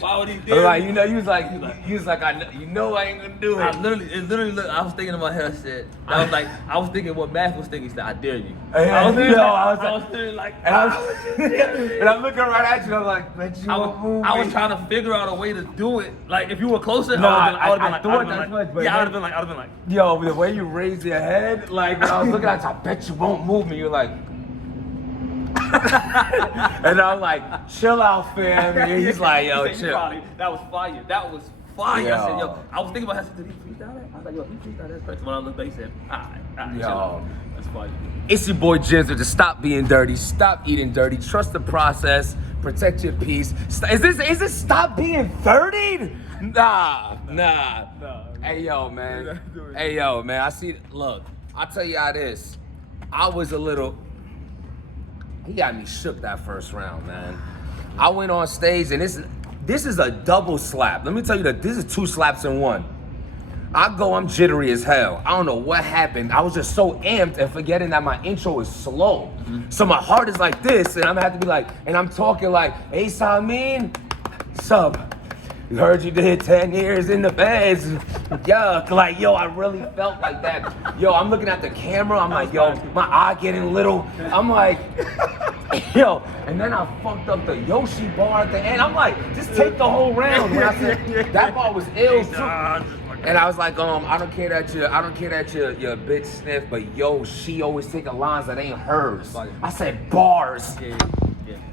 Why would he dare Like, me? you know, you was like, you know I ain't gonna do it. I was thinking in my head, I said, I was thinking what Math was thinking. He said, I dare you. I was sitting like, and I'm looking right at you. I'm like, bet you won't move. I was trying to figure out a way to do it. Like, if you were closer, No, I would I have thought been that's like, much, but yeah, I would have been like, Yo, the way you raised your head, like when I was looking at you, I bet you won't move me. You're like, and I'm like, chill out, fam. And he's like, yo, He said, chill. that was fire. That was fire. Yo. I said, yo, I was thinking about how did he freestyle that? I was like, yo, he freestyle that. But when I looked back, he said, all right, Yo. chill out. That's fire. It's your boy Jinzer. Just stop being dirty. Stop eating dirty. Trust the process. Protect your peace. Is this stop being 30? Nah. Hey yo, man. Hey yo, man. I see. Look, I'll tell you how this. I was a little. He got me shook that first round, man. I went on stage and this is a double slap. Let me tell you that this is 2 slaps in one. I'm jittery as hell. I don't know what happened. I was just so amped and forgetting that my intro is slow. So my heart is like this, and I'm gonna have to be like, and I'm talking like, hey Samin, sub. Heard you did 10 years in the beds. Yuck. Like, yo, I really felt like that. Yo, I'm looking at the camera. I'm like, yo, my eye getting little. I'm like, yo. And then I fucked up the Yoshi bar at the end. I'm like, just take the whole round. When I said that bar was ill too. And I was like, I don't care that your bitch sniff, but yo, she always taking lines that ain't hers. I said bars. Yeah.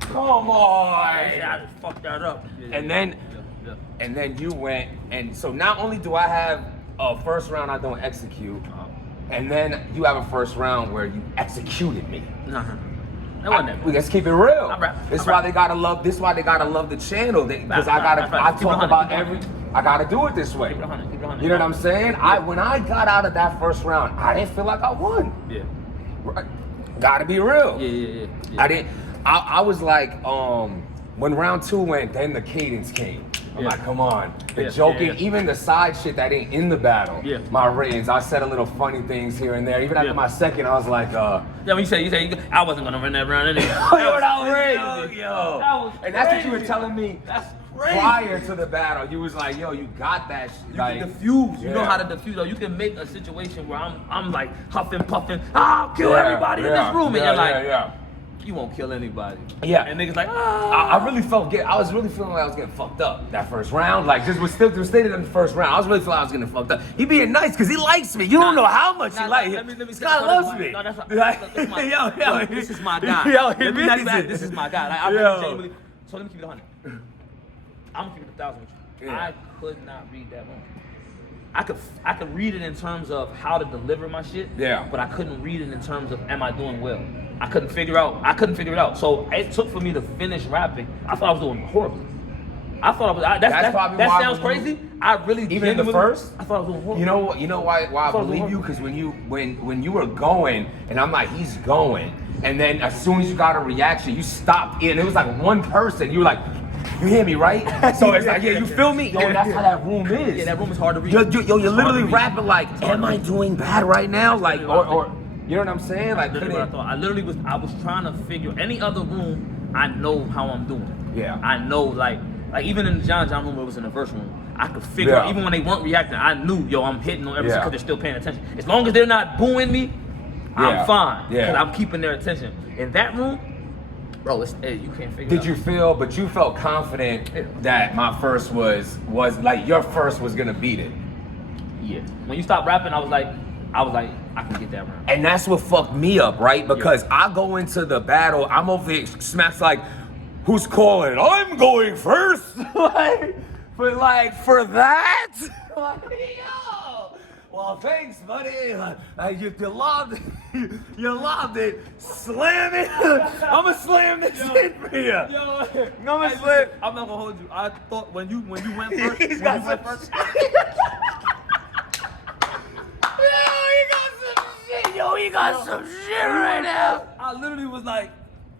Come on. Yeah, I just fucked that up. And then you went, and so not only do I have a first round I don't execute, and then you have a first round where you executed me. That wasn't that. Let's keep it real. This I'm why they gotta love. This why they gotta love the channel. Because I talk about every. I gotta do it this way. Keep it 100, keep it 100. You know what I'm saying? When I got out of that first round, I didn't feel like I won. Yeah. Right. Gotta be real. Yeah. I didn't. I was like, when round 2 went, then the cadence came. I'm like, come on. The joking, even the side shit that ain't in the battle. Yeah. My ratings, I said a little funny things here and there. Even after my second, I was like, Yeah, when you say I wasn't gonna run that round anyway. Yo. And that's what you were telling me. That's crazy. Prior to the battle, you was like, yo, you got that shit. You can diffuse. You know how to diffuse. Though. You can make a situation where I'm like huffing, puffing. I'll kill everybody in this room, and you're like, you won't kill anybody. Yeah. And niggas like, I really felt I was really feeling like I was getting fucked up that first round. Like, just was stated in the first round. I was really feeling like I was getting fucked up. He being nice because he likes me. You don't know how much he likes me. This guy loves me. No, that's yo, this is my guy. Yo, let me not even, this is my guy. Like, I really genuinely, so let me keep it 100. I'm gonna keep it 1,000 with you. Yeah. I could not read that room. I could read it in terms of how to deliver my shit. Yeah. But I couldn't read it in terms of am I doing well. I couldn't figure it out. So it took for me to finish rapping. I thought I was doing horribly. I thought I was. That sounds crazy. I really even in the first. I thought I was doing horrible. You know why I believe you? Because when you were going, and I'm like, he's going, and then as soon as you got a reaction, you stopped in. It was like one person. You were like, you hear me, right? So it's like, you feel me? Yo, that's how that room is. Yeah, that room is hard to read. You're literally rapping like, am I doing bad right now? Like, or you know what I'm saying? Like, I was trying to figure any other room. I know how I'm doing. Yeah. I know like even in the John room where it was in the first room, I could figure out even when they weren't reacting. I knew I'm hitting on everything because they're still paying attention. As long as they're not booing me, I'm fine. Yeah. Because I'm keeping their attention. In that room, bro, you can't figure it out. But you felt confident that my first was like your first was gonna beat it. Yeah. When you stopped rapping, I was like, I can get that round. And that's what fucked me up, right? Because I go into the battle, I'm over there, Smack's like, who's calling it? I'm going first. For that? Yo. Well, thanks, buddy. You loved it. Slam it. I'm gonna slam this shit for you. I'm gonna slam. I'm not gonna hold you. I thought when you went first, He's got some first. Yo, he got some shit right now. I literally was like,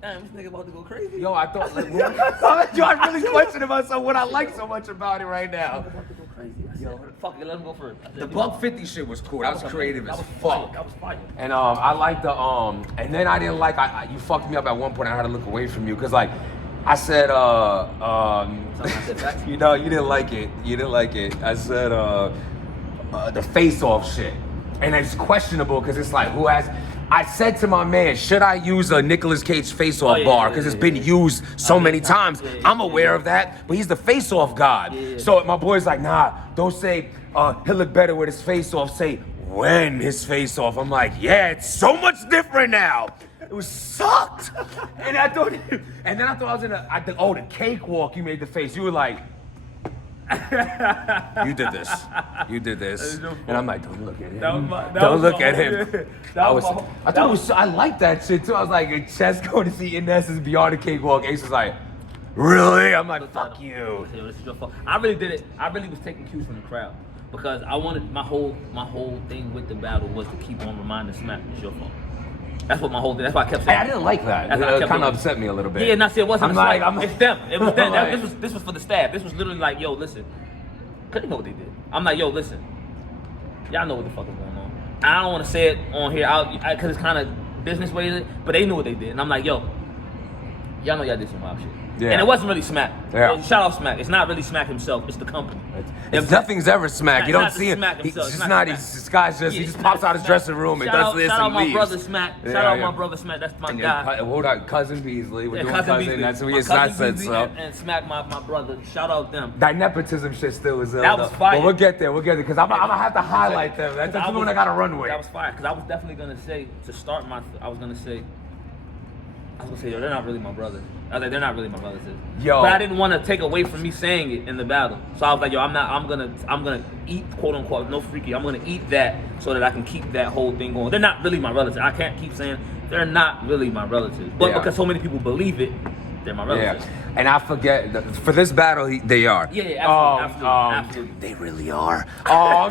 damn, this nigga about to go crazy. Yo, I thought like, I really questioning myself what I like so much about it right now. About to go crazy. Yo, fuck it, let him go first. The $150 shit was cool. That was creative as fuck. That was fire. And I like the and then I didn't like you fucked me up at one point. I had to look away from you because like I said, Facts. you know, you didn't like it. I said, the face-off shit. And it's questionable because it's like, who has... I said to my man, should I use a Nicolas Cage face-off bar? Because it's been used so many times. I'm aware of that, but he's the face-off god. So my boy's like, nah, don't say he'll look better with his face-off. Say when his face-off. I'm like, yeah, it's so much different now. It was sucked. And then I thought I was in the cakewalk. You made the face. You were like, you did this. And I'm like, don't look at him. Don't look at him. I like that shit too. I was like, chest going to see Inez's Beyond the Cakewalk. Ace was like, really? I'm like, fuck you. This is your fault. I really did it. I really was taking cues from the crowd because I wanted my whole thing with the battle was to keep on reminding Smack it's your fault. That's what my whole thing. That's why I kept saying. Hey, I didn't like that. It kind of upset me a little bit. Yeah, not see, it wasn't. It's them. It was them. Like, This was for the staff. This was literally like, yo, listen. Cause they know what they did. I'm like, yo, listen. Y'all know what the fuck is going on. I don't want to say it on here because it's kind of business related, but they knew what they did. And I'm like, yo, y'all know y'all did some wild shit. Yeah. And it wasn't really Smack. Yeah. Shout out Smack. It's not really Smack himself. It's the company. Nothing's ever Smack. You don't not see him. Smack himself. This guy's just, he just pops out his dressing room and does this and leaves. Shout out my brother Smack. Shout out my brother Smack. That's my guy. Hold on, Cousin Beasley. We're doing Cousin Beasley. That's what My it's not Cousin said Beasley so. and Smack, my brother. Shout out them. That nepotism shit still is ill. That was fire. But we'll get there, because I'm gonna have to highlight them. That's the one I gotta run with. That was fire, because I was definitely gonna say, to start I was gonna say, yo, they're not really my brothers. I was like, they're not really my brothers. Yo. But I didn't want to take away from me saying it in the battle. So I was like, yo, I'm gonna eat, quote unquote, no freaky. I'm gonna eat that so that I can keep that whole thing going. They're not really my relatives. I can't keep saying they're not really my relatives. But because so many people believe it, they're my relatives. Yeah. And I forget, for this battle, they are. Yeah, absolutely. They really are. Oh,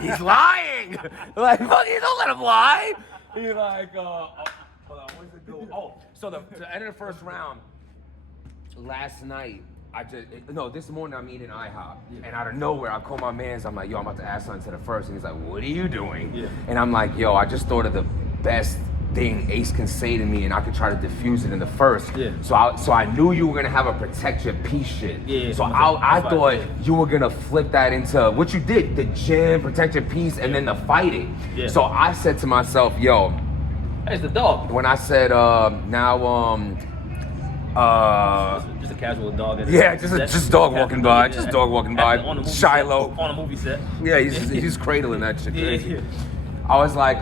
he's lying. Like, fuck, you don't let him lie. He's like, hold on, what does it do? Oh, so the end of the first round, last night, this morning I'm eating IHOP. And out of nowhere, I call my mans, I'm like, yo, I'm about to add something to the first. And he's like, what are you doing? Yeah. And I'm like, yo, I just thought of the best thing Ace can say to me and I could try to diffuse it in the first. Yeah. So I knew you were gonna have a protect your peace shit. Yeah. So I thought you were gonna flip that into what you did, the gym, protect your peace, and then the fighting. Yeah. So I said to myself, yo, it's the dog. when I said just a casual dog. Yeah, just dog walking by. Just dog walking by. Shiloh. On a movie set. Yeah, he's cradling that shit. Yeah. I was like,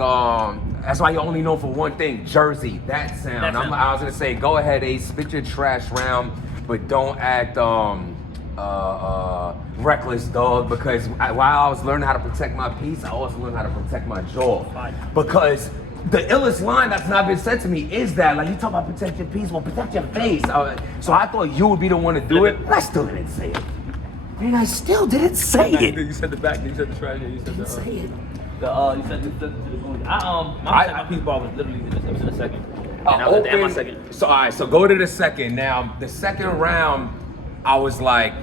that's why you only know for one thing, Jersey, that sound. I was gonna say, go ahead, Ace, spit your trash round, but don't act reckless, dog, because while I was learning how to protect my peace, I also learned how to protect my jaw. Because the illest line that's not been said to me is that, like, you talk about protect your peace, well, protect your face. So I thought you would be the one to do it, and I still didn't say it. And I still didn't say it. You said the back, you said the trash, you said the say it. You said the goonies. My peace ball was literally in the second. And I was at the end of my second. So all right, so go to the second. Now the second round, I was like,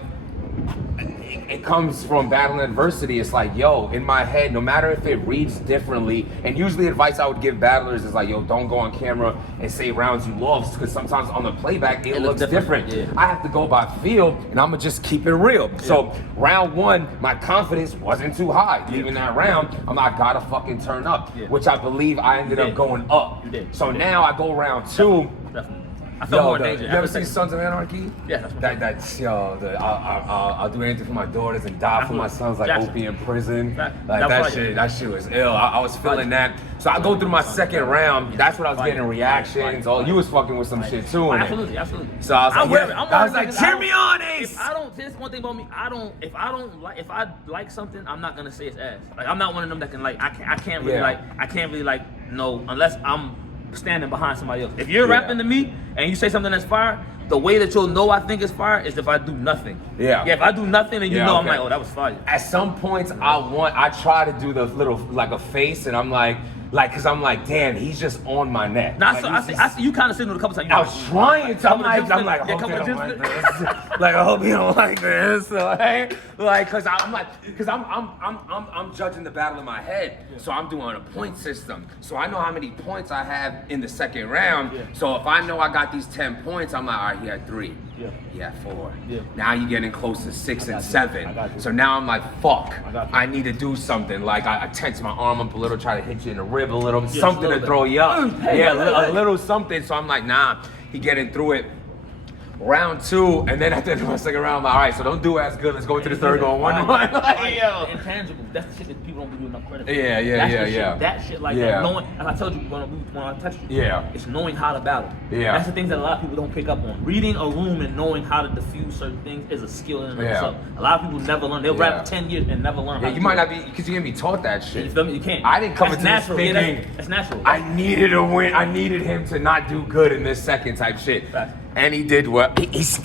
it comes from battling adversity. It's like, yo, in my head, no matter if it reads differently, and usually advice I would give battlers is like, yo, don't go on camera and say rounds you lost, because sometimes on the playback it looks different. Yeah. I have to go by feel, and I'm gonna just keep it real. Yeah. So round one, my confidence wasn't too high. Even that round, I'm like, I gotta fucking turn up, which I believe I ended up going up. So now I go round two. Definitely. I felt more danger. You ever seen Sons of Anarchy? Yeah, that's I'll do anything for my daughters and die for my sons, like Opie in prison. That shit was ill. I was feeling that. So I go through my second round. That's what I was getting reactions. Oh, you was fucking with some shit too. Absolutely. So I was like, cheer me on, Ace. This one thing about me. If I like something, I'm not gonna say it's ass. Like, I'm not one of them that can like. I can't really no, unless I'm standing behind somebody else. If you're rapping to me and you say something that's fire, the way that you'll know I think it's fire is if I do nothing. Yeah, if I do nothing and I'm like, oh, that was fire. At some points, I try to do the little, like a face, and I'm like, cause I'm like, damn, he's just on my neck. Nah, like, I see you kind of signaled a couple times. I was trying to. I'm like, I hope you don't like this. Like, I hope you don't like this. Cause I'm judging the battle in my head. So I'm doing a point system. So I know how many points I have in the second round. So if I know I got these 10 points, I'm like, all right, he had 3. Yeah. He had 4. Yeah. Now you're getting close to 6 and you. 7. I got you. So now I'm like, fuck. I got you. I need to do something. Like I tense my arm up a little, try to hit you in the rib a little, Just something a little to bit. throw you up. Hey, Yeah, hey. a little something. So I'm like, nah. He getting through it. Round 2, and then at the end of my second round, I'm like, all right, so don't do as good. Let's go into the third, going 1-1. Like, yo. Intangible. That's the shit that people don't give you enough credit for. Yeah, yeah, That's yeah, the yeah. Shit, that shit like Yeah. that. Knowing, as I told you when I touched you. Yeah. It's knowing how to battle. Yeah. That's the things that a lot of people don't pick up on. Reading a room and knowing how to diffuse certain things is a skill in and of Yeah. itself. A lot of people never learn. They'll Yeah. rap 10 years and never learn how Yeah, to you do might it. not be, because you're going to be taught that You shit. feel me? You can't. I didn't come That's into this natural. Yeah, thinking, that's natural. I needed a win. I needed him to not do good in this second type shit. Fact. And he did what? He's.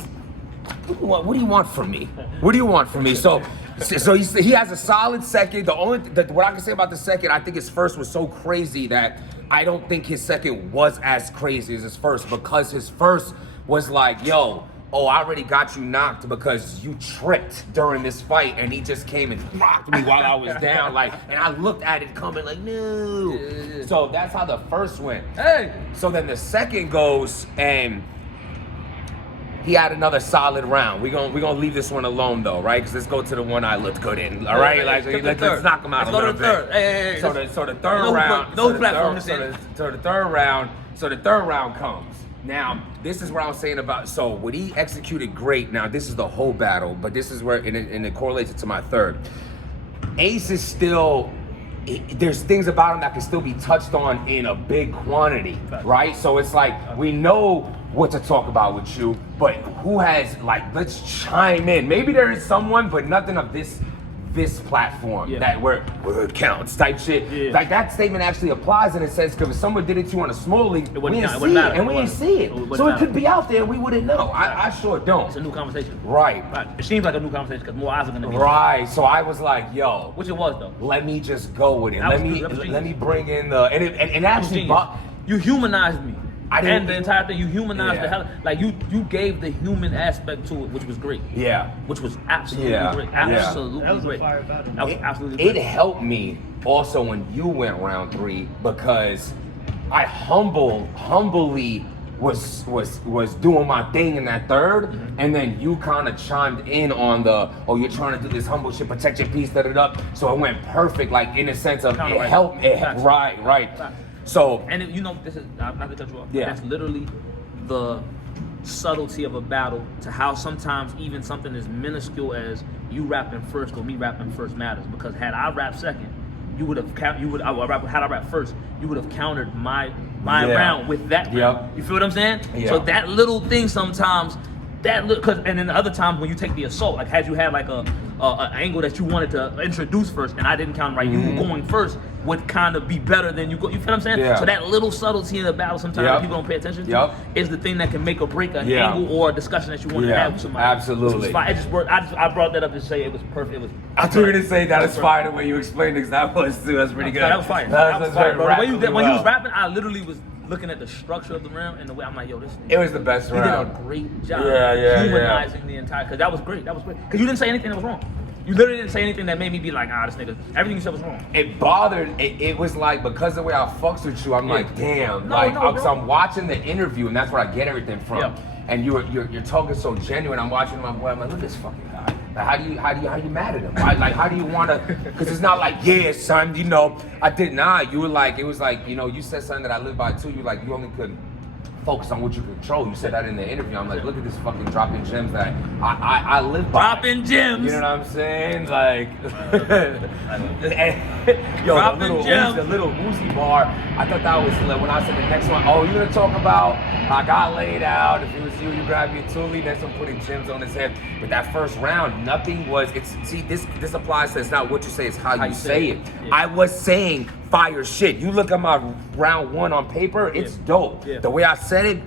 What do you want from me? What do you want from me? So he has a solid second. What I can say about the second, I think his first was so crazy that I don't think his second was as crazy as his first, because his first was like, yo, oh, I already got you knocked because you tripped during this fight, and he just came and rocked me while I was down, like, and I looked at it coming like, no. So that's how the first went. Hey. So then the second goes, and he had another solid round. We're gonna leave this one alone though, right? Because let's go to the one I looked good in. All right, like let's knock him out Let's a go to little the bit. third. Hey. So the third You know who round. put- those platforms in. So the third round comes. Now, this is what I was saying about, so what he executed great. Now, this is the whole battle, but this is where, and it correlates it to my third. Ace is still, there's things about him that can still be touched on in a big quantity, right? So it's like, we know what to talk about with you, but who has, like, let's chime in. Maybe there is someone, but nothing of this platform that where it counts type shit. Yeah. Like that statement actually applies in a sense, because if someone did it to you on a small league, we wouldn't didn't count. It see wouldn't it, matter. and we It didn't wouldn't- see it it. wouldn't So it matter. could be out there and we wouldn't know. I sure It's a don't. new conversation. Right. Right. It seems like a new conversation because more eyes are gonna be. Right. So I was like, yo, Which it was though. let me just go with it. That Let was me good. That was let me genius. bring in the and That was actually genius. You humanized me. I didn't- And the entire thing, you humanized Yeah. the hell. Like you gave the human aspect to it, which was great. yeah. Which was absolutely Yeah. great. Yeah. Absolutely That was a great. fire battle. That was absolutely It great. helped me also when you went round 3, because I humbly was doing my thing in that third, and then you kind of chimed in on the, oh, you're trying to do this humble shit, protect your peace, da da da. So it went perfect, like in a sense of Kinda it right. helped. Facts. Right. Facts. So And you know, this is not to cut you off. Yeah. That's literally the subtlety of a battle to how sometimes even something as minuscule as you rapping first or me rapping first matters. Because had I rapped second, had I rapped first, you would have countered my Yeah. round with that round. Yep. You feel what I'm saying? Yeah. So that little thing sometimes, and then the other times when you take the assault, like had you had like a angle that you wanted to introduce first, and I didn't count right, you going first would kind of be better than you go. You feel what I'm saying? Yeah. So that little subtlety in the battle sometimes Yep. that people don't pay attention to Yep. is the thing that can make or break an Yeah. angle or a discussion that you want to Yeah, have with somebody. absolutely. Which was fine. It just worked. I brought that up to say it was perfect. It was. I thought you were gonna say that is fire the way you explained it, because that was too. That's pretty good. That was fire. That was fire, bro. The way you rapidly when you was well. rapping, I literally was looking at the structure of the round and the way I'm like, yo, this. It was the best You did round. a great job Yeah. humanizing the entire. Because that was great. That was great. Because you didn't say anything that was wrong. You literally didn't say anything that made me be like, this nigga. Everything you said was wrong. It bothered. It was like, because the way I fucks with you, I'm Yeah. like, damn. No, like, no, because bro. I'm watching the interview, and that's where I get everything from. Yeah. And you're talking so genuine. I'm watching my boy. I'm like, look at this fucking guy. Like, how you mad at him? Like, how do you want to? Because it's not like, yeah, son. You know, I did not. You were like, it was like, you know, you said something that I live by too. You like, you only could focus on what you control. You said that in the interview. I'm like, look at this fucking dropping gems that I live by. Dropping gems. You know what I'm saying? Like, yo, Dropping gems. the little Uzi bar. I thought that was when I said the next one. Oh, you gonna talk about? I got laid out. If it was you, you grab me a Thule. Next one, putting gems on his head. But that first round, nothing was. This applies to. It's not what you say. It's how you say it. Yeah. I was saying fire shit. You look at my round 1 on paper. It's dope. Yeah. The way I said it.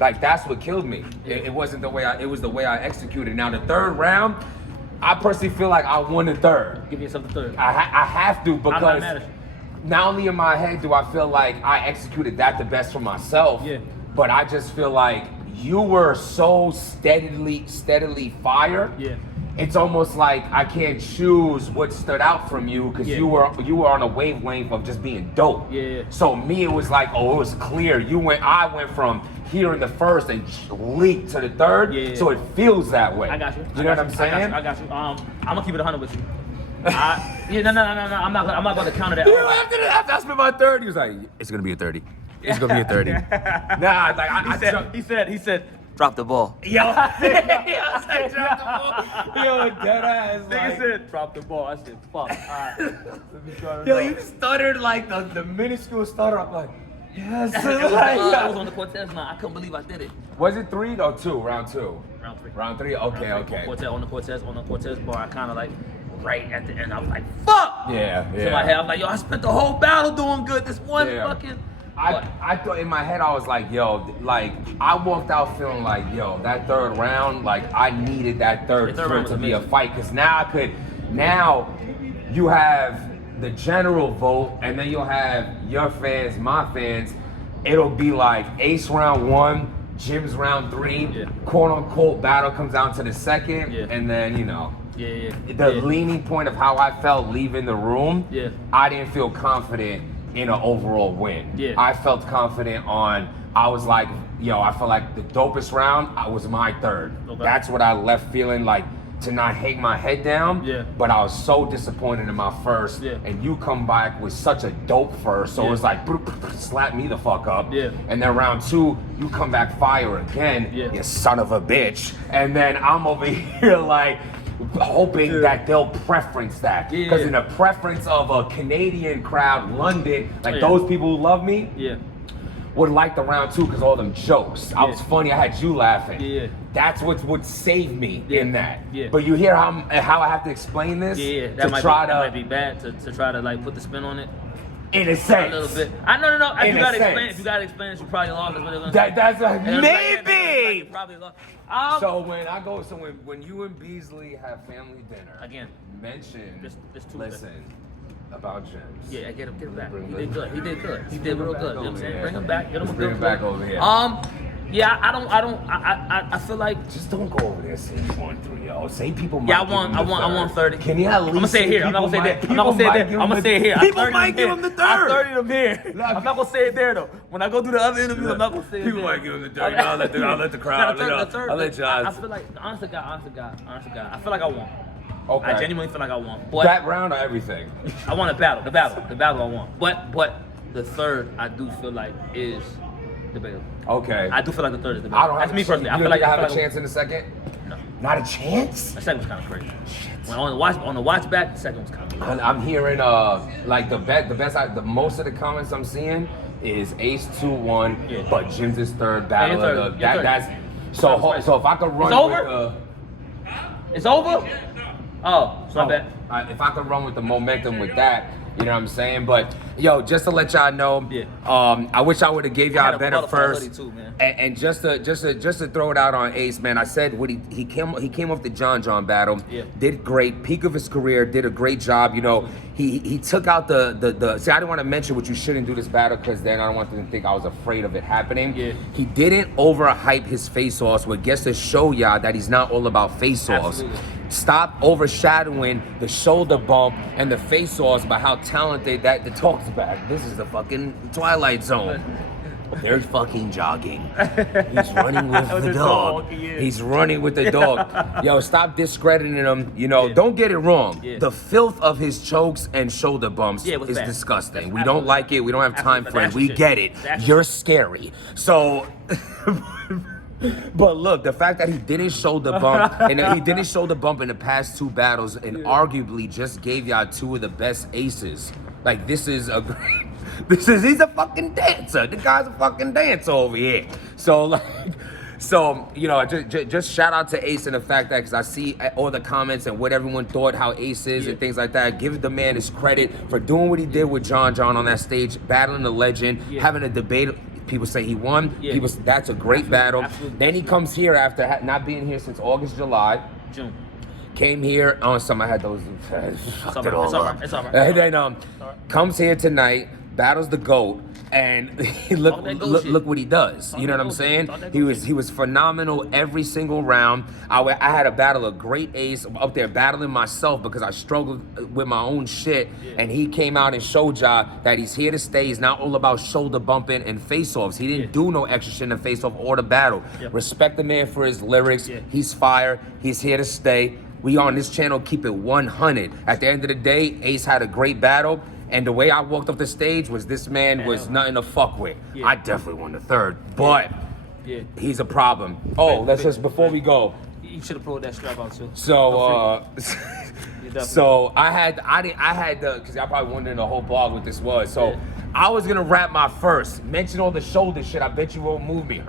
Like, that's what killed me. It wasn't the way it was the way I executed. Now the third round, I personally feel like I won the third. Give yourself the third. I have to, I'm not because mad at you. not only in my head do I feel like I executed that the best for myself, Yeah. but I just feel like you were so steadily fire. Yeah. It's almost like I can't choose what stood out from you, because Yeah. you were on a wavelength of just being dope. Yeah. So me, it was like, oh, it was clear. I went from here in the first and leak to the third, Yeah. so it feels that way. I got you. You know what I'm saying? I got you. I'm gonna keep it 100 with you. No. I'm not gonna counter that. You know, after I spent my third, he was like, "It's gonna be a 30. It's gonna be a 30." Nah, like He said, drop the ball. Yo, I said, drop the ball. Yo, dead ass. Nigga said, drop the ball. I said, fuck. All right. Let me try Yo, you stuttered like the minuscule stutter. I'm like, yes. I was on the Cortez line. I couldn't believe I did it. Was it 3 or 2? Round 2. Round 3. Round 3. Okay, okay. On the Cortez bar, I kind of like right at the end. I was like, fuck. Yeah. So my head, I'm like, yo, I spent the whole battle doing good. This one fucking. I thought in my head I was like, yo, like I walked out feeling like, yo, that third round, like I needed that third round to be a fight, because now you have the general vote, and then you'll have your fans, my fans. It'll be like Ace round 1, Jim's round 3, quote unquote battle comes down to the second, and then the leaning point of how I felt leaving the room. I didn't feel confident in an overall win. I felt confident I was like, yo, I felt like the dopest round was my third. That's what I left feeling like, to not hang my head down. But I was so disappointed in my first, and you come back with such a dope first, so it's like slap me the fuck up. And then round 2, you come back fire again, you son of a bitch. And then I'm over here like hoping that they'll preference that, because in the preference of a Canadian crowd, London, like those people who love me, would like the round 2 because all them jokes. I was funny. I had you laughing. That's what would save me in that. But you hear how I have to explain this? That might be bad to try to like put the spin on it. In a sense. A little bit. No. If you gotta explain it, you probably lost. That's what they're gonna say. That's like, maybe. You probably lost. So when you and Beasley have family dinner, again, mention, this listen, about James. Yeah, get him back. He did good. He did real good. You know what I'm saying? Bring him back. Get him a bring good him back over here. Yeah, I feel like just don't go over there saying 1-3, yo. Say people might. Yeah, I want 30. Can you at least? I'm gonna say it here. I'm not gonna say that. I'm not gonna say it there. I'm gonna say it here. People might give him the third. I 30 them here. I'm not gonna say it there though. When I go do the other interviews, I'm not gonna say it there. People might give him the third. I'll let the crowd. I'll let you. I feel like, honest to God, I feel like I won. Okay. I genuinely feel like I won. But that round or everything? I want a battle. The battle I want. But the third, I do feel like is debatable. Okay. I do feel like the third is debatable. That's me personally. I feel like I have a chance in the second. No. Not a chance? The second was kind of crazy. Shit. When on the watch back, the second was kind of crazy. I'm hearing like the most of the comments I'm seeing is Ace 2-1, but Jim's is third battle. That's so if I could run. It's over. It's over. Oh, it's not bad. If I could run with the momentum with that, you know what I'm saying? But yo, just to let y'all know, I wish I would have gave y'all a better first. Too, man. And just to throw it out on Ace, man, I said what he came off the John battle, did great, peak of his career, did a great job. You know, he took out the see, I didn't want to mention what you shouldn't do this battle, because then I don't want them to think I was afraid of it happening. He didn't overhype his face-offs, which gets to show y'all that he's not all about face-offs. Stop overshadowing the shoulder bump and the face-offs by how talented that the talk's back. This is the fucking Twilight Zone. They're fucking jogging. He's running with the dog. He's running with the dog. Yo, stop discrediting him. You know, don't get it wrong. The filth of his chokes and shoulder bumps is disgusting. We don't like it. We don't have time for it. We get it. You're scary. So... But look, the fact that he didn't show the bump, and he didn't show the bump in the past 2 battles, and arguably just gave y'all 2 of the best aces. Like, this is a great... he's a fucking dancer. The guy's a fucking dancer over here. So, you know, just shout out to Ace and the fact that, because I see all the comments and what everyone thought how Ace is and things like that. Give the man his credit for doing what he did with John on that stage, battling the legend, having a debate. People say he won. That's a great battle. Absolutely. Then he comes here after not being here since August, July. June. Came here on some. I had those. It's all right. And then comes here tonight, battles the GOAT, And Talk that goat shit. look what he does. Talk You know that what I'm goat shit. saying? Talk that He goat was shit. he was phenomenal every single round. I had a battle of great ace up there battling myself because I struggled with my own shit. And he came out and showed y'all that he's here to stay. He's not all about shoulder bumping and face-offs. He didn't do no extra shit in the face-off or the battle. Yeah. Respect the man for his lyrics. Yeah. He's fire. He's here to stay. We on this channel keep it 100. At the end of the day, Ace had a great battle. And the way I walked off the stage was this man was nothing to fuck with. Yeah. I definitely won the third, but Yeah. he's a problem. Oh, let's just, before we go. You should have pulled that strap out too. So, definitely. so I had because y'all probably wondering the whole blog what this was. So Yeah. I was gonna rap my first, mention all the shoulder shit. I bet you won't move me.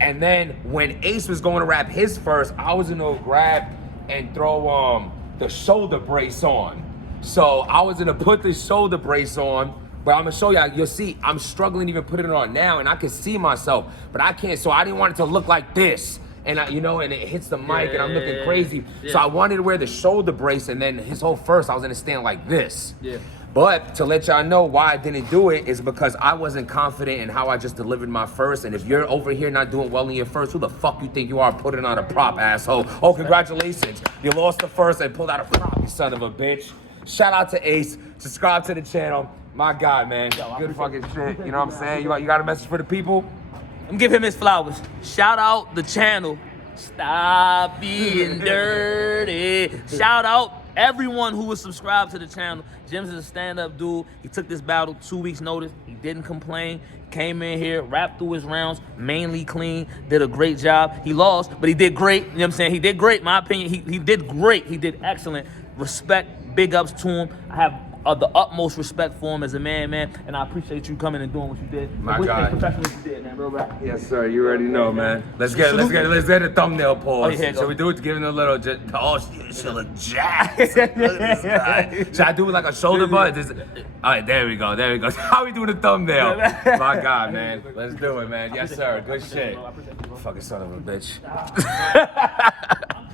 And then when Ace was going to rap his first, I was gonna grab and throw the shoulder brace on. So I was gonna put the shoulder brace on, but I'm gonna show y'all. You'll see I'm struggling to even put it on now, and I can see myself, but I can't. So I didn't want it to look like this, and and it hits the mic, and I'm looking crazy. Yeah. So I wanted to wear the shoulder brace, and then his whole first, I was gonna stand like this. Yeah. But to let y'all know why I didn't do it is because I wasn't confident in how I just delivered my first. And if you're over here not doing well in your first, who the fuck you think you are putting on a prop, asshole? Oh, congratulations. You lost the first and pulled out a prop, you son of a bitch. Shout out to Ace. Subscribe to the channel. My God, man. Good fucking shit. You know what I'm saying? You got a message for the people? Let me give him his flowers. Shout out the channel. Stop being dirty. Shout out everyone who was subscribed to the channel. Jim's is a stand-up dude. He took this battle 2 weeks notice. He didn't complain. Came in here, rapped through his rounds, mainly clean, did a great job. He lost, but he did great. You know what I'm saying? He did great, my opinion. He did great. He did excellent. Respect, big ups to him. I have the utmost respect for him as a man, and I appreciate you coming and doing what you did. My As God. professional as you did, man, real rap. Yes, sir. You already know, man. Let's get a thumbnail pause. Oh, yeah, Should we do it? Give him a little. Oh, she look jacked. Look at this guy. Should I do it like a shoulder bud? All right, there we go. There we go. How we doing the thumbnail? My God, man. Let's do it, man. Yes, sir. Good shit. Fucking son of a bitch.